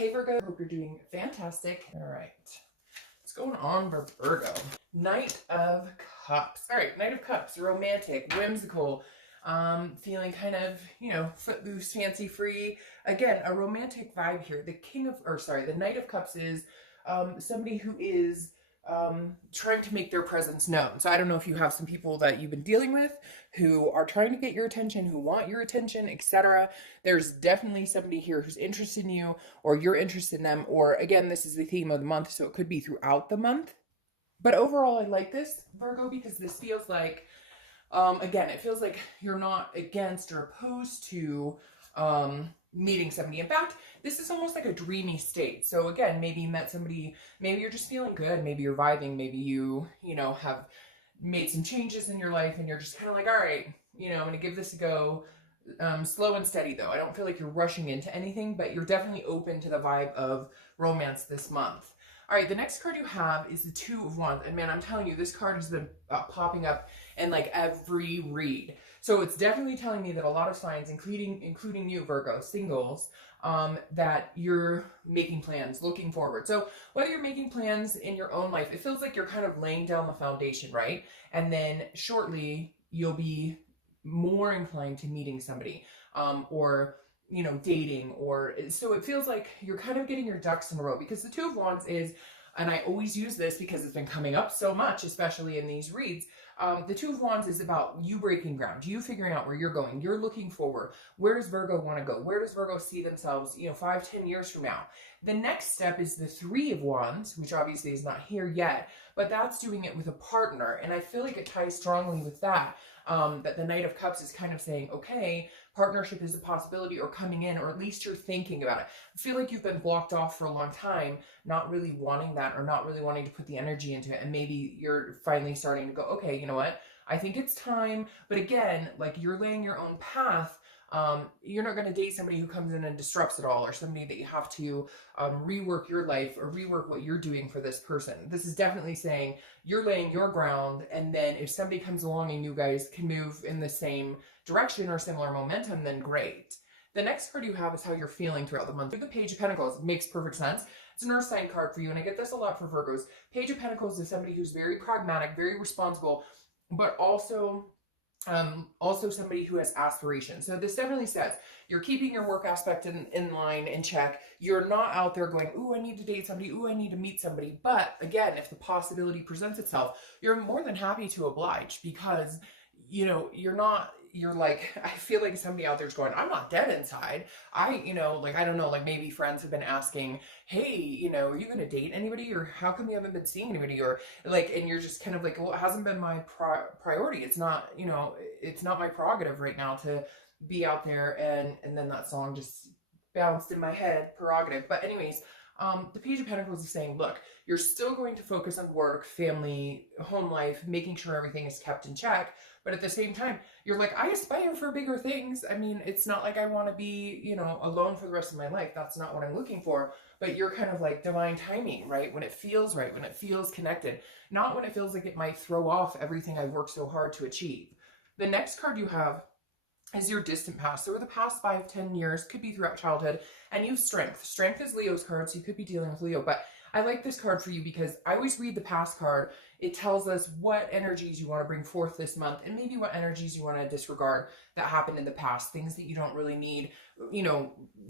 Hey Virgo, hope you're doing fantastic. All right, what's going on for Virgo? Knight of Cups. All right, Knight of Cups, romantic, whimsical, feeling kind of, footloose, fancy free. Again, a romantic vibe here. The Knight of Cups is somebody who is trying to make their presence known. So I don't know if you have some people that you've been dealing with who are trying to get your attention, who want your attention, etc. There's definitely somebody here who's interested in you, or you're interested in them, or again, this is the theme of the month, so it could be throughout the month. But overall, I like this, Virgo, because this feels like, again, it feels like you're not against or opposed to meeting somebody. In fact, this is almost like a dreamy state. So again, maybe you met somebody, maybe you're just feeling good, maybe you're vibing, maybe you have made some changes in your life and you're just kind of like, all right, I'm going to give this a go. Slow and steady though. I don't feel like you're rushing into anything, but you're definitely open to the vibe of romance this month. All right, the next card you have is the Two of Wands. And man, I'm telling you, this card has been popping up in like every read. So it's definitely telling me that a lot of signs, including you, Virgo, singles, that you're making plans, looking forward. So whether you're making plans in your own life, it feels like you're kind of laying down the foundation, right? And then shortly you'll be more inclined to meeting somebody, or dating, or so it feels like you're kind of getting your ducks in a row, because the Two of Wands is, and I always use this because it's been coming up so much, especially in these reads. The Two of Wands is about you breaking ground, you figuring out where you're going, you're looking forward. Where does Virgo want to go? Where does Virgo see themselves, 5-10 years from now? The next step is the Three of Wands, which obviously is not here yet, but that's doing it with a partner. And I feel like it ties strongly with that, that the Knight of Cups is kind of saying, okay, partnership is a possibility, or coming in, or at least you're thinking about it. I feel like you've been blocked off for a long time, not really wanting that, or not really wanting to put the energy into it. And maybe you're finally starting to go, okay, you know what? I think it's time. But again, like, you're laying your own path. You're not going to date somebody who comes in and disrupts it all, or somebody that you have to rework your life or rework what you're doing for this person. This is definitely saying you're laying your ground, and then if somebody comes along and you guys can move in the same direction or similar momentum, then great. The next card you have is how you're feeling throughout the month. The Page of Pentacles makes perfect sense. It's an earth sign card for you, and I get this a lot for Virgos. Page of Pentacles is somebody who's very pragmatic, very responsible, but also somebody who has aspirations. So this definitely says you're keeping your work aspect in line, in check. You're not out there going, ooh, I need to date somebody, ooh, I need to meet somebody. But again, if the possibility presents itself, you're more than happy to oblige, because you're like, I feel like somebody out there's going, I'm not dead inside. I don't know, like maybe friends have been asking, hey, are you going to date anybody? Or how come you haven't been seeing anybody? Or like, and you're just kind of like, well, it hasn't been my priority. It's not, it's not my prerogative right now to be out there. And then that song just bounced in my head, prerogative. But anyways, the Page of Pentacles is saying, look, you're still going to focus on work, family, home life, making sure everything is kept in check. But at the same time, you're like, I aspire for bigger things. I mean, it's not like I want to be, alone for the rest of my life. That's not what I'm looking for. But you're kind of like divine timing, right? When it feels right, when it feels connected, not when it feels like it might throw off everything I've worked so hard to achieve. The next card you have is your distant past. So over the past 5-10 years, could be throughout childhood, and you have strength. Strength is Leo's card, so you could be dealing with Leo. But I like this card for you because I always read the past card. It tells us what energies you want to bring forth this month, and maybe what energies you want to disregard that happened in the past, things that you don't really need,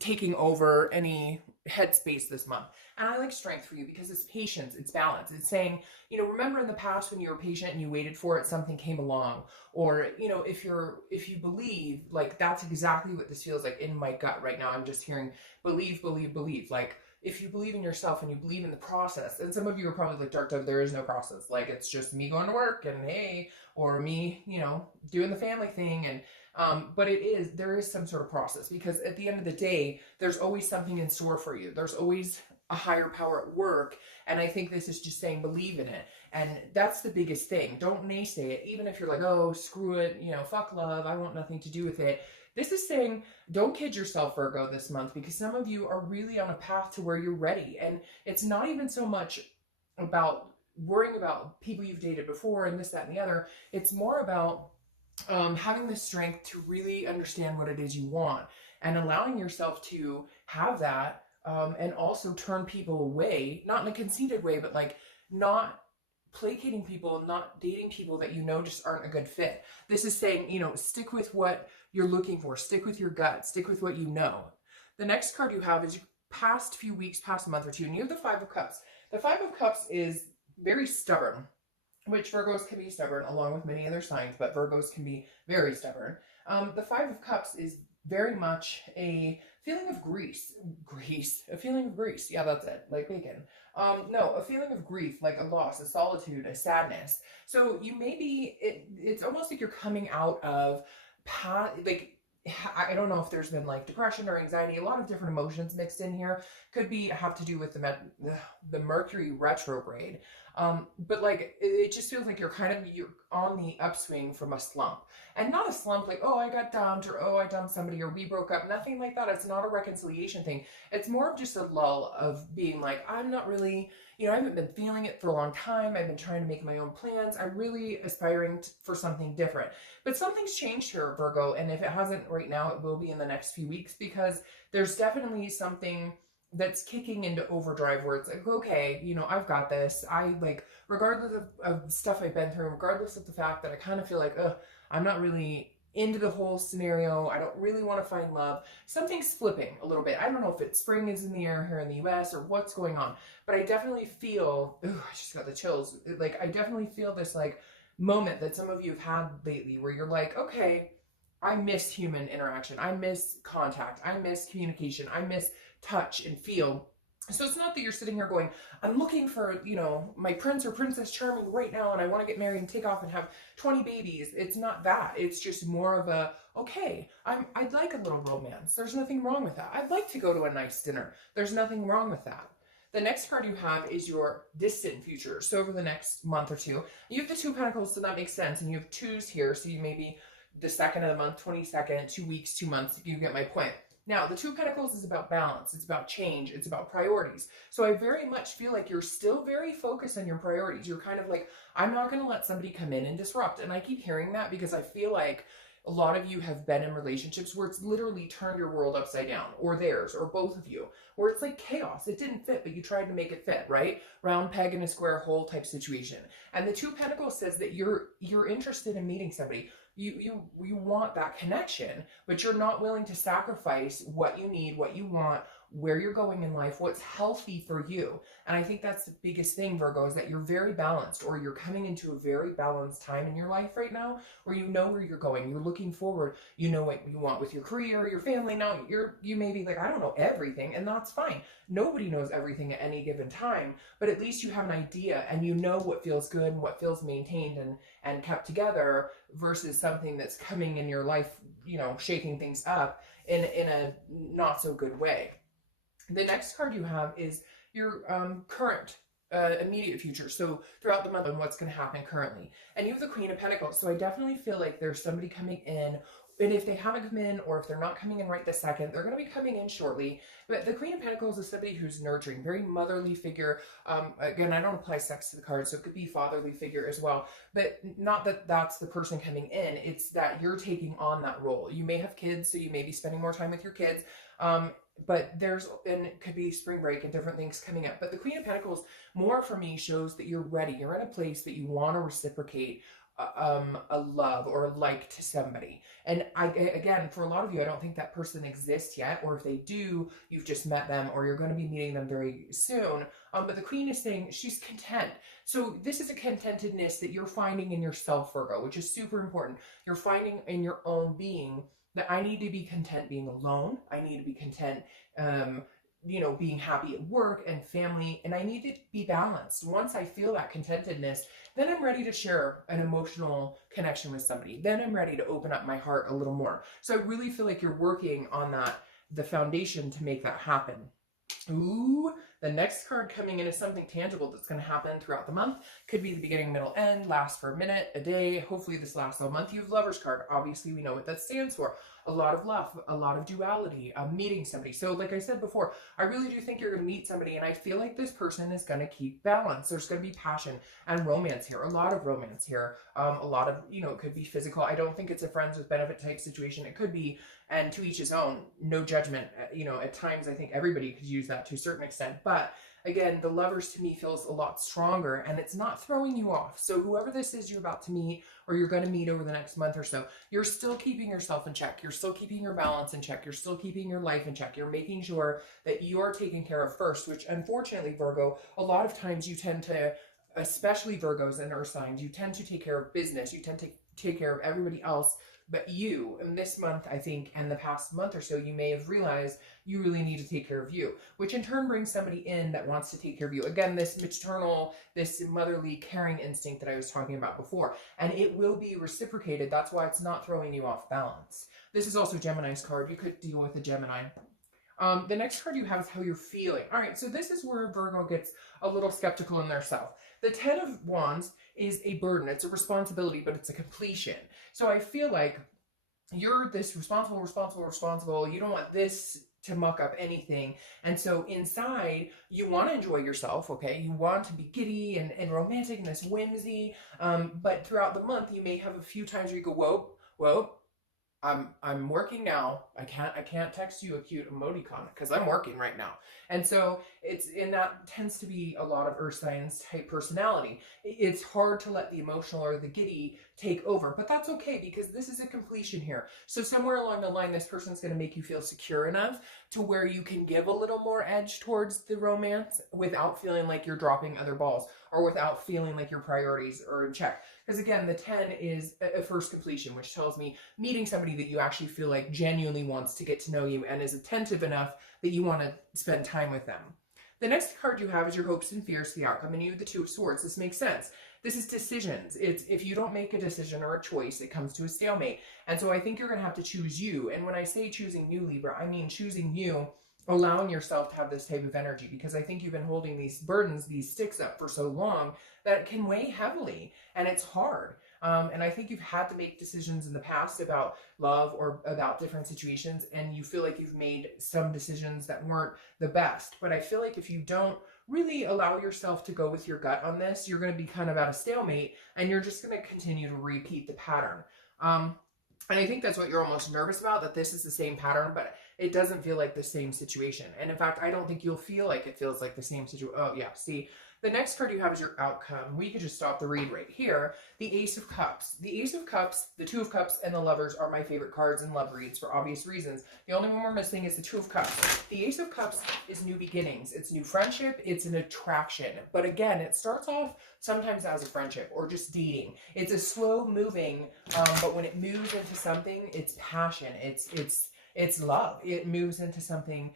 taking over any headspace this month. And I like strength for you because it's patience, it's balance. It's saying, remember in the past when you were patient and you waited for it, something came along. Or, if you believe, like, that's exactly what this feels like in my gut right now. I'm just hearing believe, believe, believe. Like, if you believe in yourself and you believe in the process, and some of you are probably like, Dark Dove, there is no process. Like, it's just me going to work and hey, or me, doing the family thing. And, but there is some sort of process, because at the end of the day, there's always something in store for you. There's always a higher power at work. And I think this is just saying, believe in it. And that's the biggest thing. Don't naysay it. Even if you're like, oh, screw it, fuck love, I want nothing to do with it. This is saying, don't kid yourself, Virgo, this month, because some of you are really on a path to where you're ready. And it's not even so much about worrying about people you've dated before and this, that, and the other. It's more about having the strength to really understand what it is you want, and allowing yourself to have that and also turn people away, not in a conceited way, but like not placating people, not dating people that you know just aren't a good fit. This is saying, you know, stick with what you're looking for, stick with your gut, stick with what you know. The next card you have is past few weeks, past a month or two, and you have the Five of Cups. The Five of Cups is very stubborn, which Virgos can be stubborn along with many other signs, but Virgos can be very stubborn. The Five of Cups is very much a feeling of a feeling of grease. Yeah, that's it, like bacon. No, a feeling of grief, like a loss, a solitude, a sadness. So you maybe, it's almost like you're coming out of, like, I don't know if there's been like depression or anxiety, a lot of different emotions mixed in here. Could be have to do with the Mercury retrograde. But like, it just feels like you're on the upswing from a slump. And not a slump like, oh, I got dumped, or oh, I dumped somebody, or we broke up. Nothing like that. It's not a reconciliation thing. It's more of just a lull of being like, I'm not really, you know, I haven't been feeling it for a long time. I've been trying to make my own plans. I'm really aspiring for something different. But something's changed here, Virgo. And if it hasn't right now, it will be in the next few weeks, because there's definitely something that's kicking into overdrive where it's like, okay, you know, I've got this. I like, regardless of stuff I've been through, regardless of the fact that I kind of feel like, I'm not really into the whole scenario. I don't really want to find love. Something's flipping a little bit. I don't know if it's spring is in the air here in the US or what's going on, but I definitely feel, I just got the chills. Like, I definitely feel this like moment that some of you have had lately where you're like, okay, I miss human interaction. I miss contact. I miss communication. I miss touch and feel. So it's not that you're sitting here going, I'm looking for, you know, my prince or princess charming right now, and I want to get married and take off and have 20 babies. It's not that. It's just more of a, okay, I'd like a little romance. There's nothing wrong with that. I'd like to go to a nice dinner. There's nothing wrong with that. The next card you have is your distant future. So over the next month or two, you have the Two of Pentacles, so that makes sense. And you have twos here, so you maybe the second of the month, 22nd, 2 weeks, 2 months, you get my point. Now, the Two of Pentacles is about balance. It's about change. It's about priorities. So I very much feel like you're still very focused on your priorities. You're kind of like, I'm not going to let somebody come in and disrupt. And I keep hearing that because I feel like a lot of you have been in relationships where it's literally turned your world upside down, or theirs, or both of you, where it's like chaos. It didn't fit, but you tried to make it fit, right? Round peg in a square hole type situation. And the Two of Pentacles says that you're interested in meeting somebody. You want that connection, but you're not willing to sacrifice what you need, what you want, where you're going in life, what's healthy for you. And I think that's the biggest thing, Virgo, is that you're very balanced, or you're coming into a very balanced time in your life right now where you know where you're going. You're looking forward. You know what you want with your career, your family. Now you may be like, I don't know everything, and that's fine. Nobody knows everything at any given time, but at least you have an idea and you know what feels good and what feels maintained and kept together versus something that's coming in your life, you know, shaking things up in a not so good way. The next card you have is your current immediate future. So throughout the month and what's going to happen currently. And you have the Queen of Pentacles. So I definitely feel like there's somebody coming in, and if they haven't come in, or if they're not coming in right this second, they're going to be coming in shortly. But the Queen of Pentacles is somebody who's nurturing, very motherly figure. Again, I don't apply sex to the card, so it could be fatherly figure as well. But not that that's the person coming in. It's that you're taking on that role. You may have kids, so you may be spending more time with your kids. But and it could be spring break and different things coming up. But the Queen of Pentacles, more for me, shows that you're ready. You're in a place that you want to reciprocate a love or a like to somebody. And again, for a lot of you, I don't think that person exists yet, or if they do, you've just met them, or you're going to be meeting them very soon. But the Queen is saying she's content. So this is a contentedness that you're finding in yourself, Virgo, which is super important. You're finding in your own being that I need to be content being alone. I need to be content, you know, being happy at work and family, and I need to be balanced. Once I feel that contentedness, then I'm ready to share an emotional connection with somebody. Then I'm ready to open up my heart a little more. So I really feel like you're working on the foundation to make that happen. Ooh, the next card coming in is something tangible that's going to happen throughout the month. Could be the beginning, middle, end, last for a minute, a day. Hopefully this lasts all month. You have Lover's card. Obviously, we know what that stands for. A lot of love, a lot of duality, meeting somebody. So like I said before, I really do think you're going to meet somebody, and I feel like this person is going to keep balance. There's going to be passion and romance here, a lot of romance here. A lot of, you know, it could be physical. I don't think it's a friends with benefit type situation. It could be and to each his own, no judgment. You know, at times I think everybody could use that to a certain extent, but again, the Lovers to me feels a lot stronger, and it's not throwing you off. So whoever this is you're about to meet, or you're going to meet over the next month or so, you're still keeping yourself in check. You're still keeping your balance in check. You're still keeping your life in check. You're making sure that you're taken care of first, which unfortunately, Virgo, a lot of times you tend to, especially Virgos and earth signs, you tend to take care of business. You tend to take care of everybody else but you. And this month, I think, and the past month or so, you may have realized you really need to take care of you, which in turn brings somebody in that wants to take care of you. Again, this maternal, this motherly caring instinct that I was talking about before, and it will be reciprocated. That's why it's not throwing you off balance. This is also Gemini's card. You could deal with a Gemini. The next card you have is how you're feeling. All right, so this is where Virgo gets a little skeptical in their self. The 10 of Wands is a burden. It's a responsibility, but it's a completion. So I feel like you're this responsible. You don't want this to muck up anything. And so inside, you want to enjoy yourself, okay? You want to be giddy and romantic and this whimsy. But throughout the month, you may have a few times where you go, whoa, I'm working now. I can't text you a cute emoticon because I'm working right now. And so that tends to be a lot of earth signs type personality. It's hard to let the emotional or the giddy take over, but that's okay because this is a completion here. So somewhere along the line, this person's going to make you feel secure enough to where you can give a little more edge towards the romance without feeling like you're dropping other balls or without feeling like your priorities are in check. Because again, the 10 is a first completion, which tells me meeting somebody that you actually feel like genuinely wants to get to know you and is attentive enough that you want to spend time with them. The next card you have is your hopes and fears for the outcome, and you have the 2 of Swords. This makes sense. This is decisions. It's if you don't make a decision or a choice, it comes to a stalemate. And so I think you're going to have to choose you. And when I say choosing you, Libra, I mean choosing you, allowing yourself to have this type of energy, because I think you've been holding these burdens, these sticks up for so long that it can weigh heavily and it's hard. And I think you've had to make decisions in the past about love or about different situations, and you feel like you've made some decisions that weren't the best. But I feel like if you don't really allow yourself to go with your gut on this, you're going to be kind of at a stalemate and you're just going to continue to repeat the pattern. And I think that's what you're almost nervous about, that this is the same pattern, but it doesn't feel like the same situation. And in fact, I don't think you'll feel like it feels like the same situation. Oh yeah, see, the next card you have is your outcome. We could just stop the read right here. The Ace of Cups. The Ace of Cups, the 2 of Cups, and the Lovers are my favorite cards in love reads for obvious reasons. The only one we're missing is the 2 of Cups. The Ace of Cups is new beginnings. It's new friendship. It's an attraction. But again, it starts off sometimes as a friendship or just dating. It's a slow moving, but when it moves into something, it's passion. It's love. It moves into something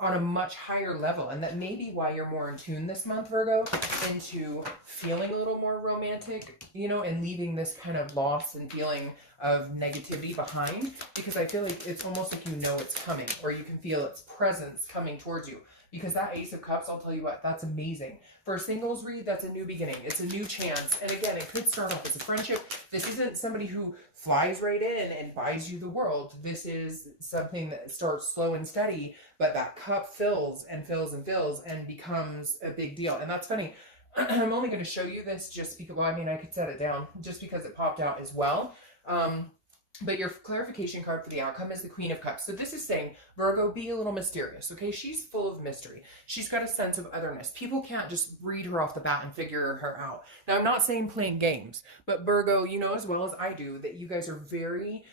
on a much higher level, and that may be why you're more in tune this month, Virgo, into feeling a little more romantic, you know, and leaving this kind of loss and feeling of negativity behind, because I feel like it's almost like you know it's coming, or you can feel its presence coming towards you. Because that Ace of Cups, I'll tell you what, that's amazing. For a singles read, that's a new beginning. It's a new chance. And again, it could start off as a friendship. This isn't somebody who flies right in and buys you the world. This is something that starts slow and steady, but that cup fills and fills and fills and becomes a big deal. And that's funny. I'm only going to show you this just because, well, I mean, I could set it down just because it popped out as well. But your clarification card for the outcome is the Queen of Cups. So this is saying, Virgo, be a little mysterious, okay? She's full of mystery. She's got a sense of otherness. People can't just read her off the bat and figure her out. Now, I'm not saying playing games, but Virgo, you know as well as I do that you guys are very,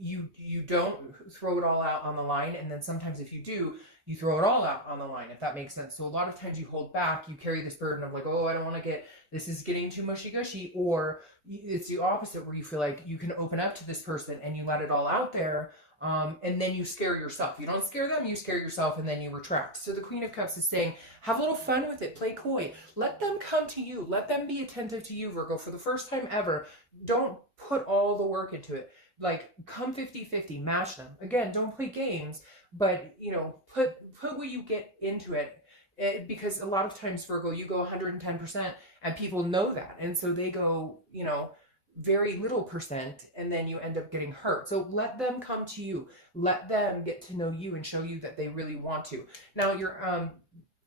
you don't throw it all out on the line, and then sometimes if you do, you throw it all out on the line, if that makes sense. So a lot of times you hold back, you carry this burden of like, oh, I don't want to get, this is getting too mushy-gushy, or it's the opposite where you feel like you can open up to this person and you let it all out there, and then you scare yourself. You don't scare them, you scare yourself, and then you retract. So the Queen of Cups is saying, have a little fun with it, play coy. Let them come to you, let them be attentive to you, Virgo, for the first time ever. Don't put all the work into it. Like, come 50-50, match them. Again, don't play games, but, you know, put what you get into it. Because a lot of times, Virgo, you go 110% and people know that. And so they go, you know, very little percent, and then you end up getting hurt. So let them come to you. Let them get to know you and show you that they really want to. Now, your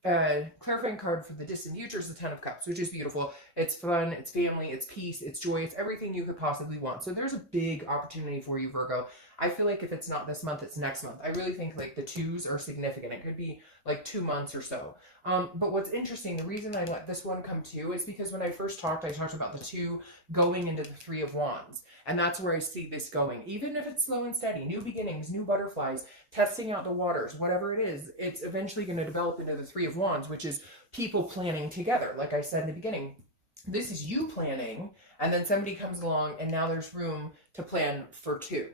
clarifying card for the distant future is the Ten of Cups, which is beautiful. It's fun, it's family, it's peace, it's joy, it's everything you could possibly want. So there's a big opportunity for you, Virgo. I feel like if it's not this month, it's next month. I really think like the twos are significant. It could be like 2 months or so. But what's interesting, the reason I let this one come to is because when I first talked, I talked about the 2 going into the 3 of Wands. And that's where I see this going. Even if it's slow and steady, new beginnings, new butterflies, testing out the waters, whatever it is, it's eventually going to develop into the 3 of Wands, which is people planning together. Like I said in the beginning, this is you planning, and then somebody comes along and now there's room to plan for 2.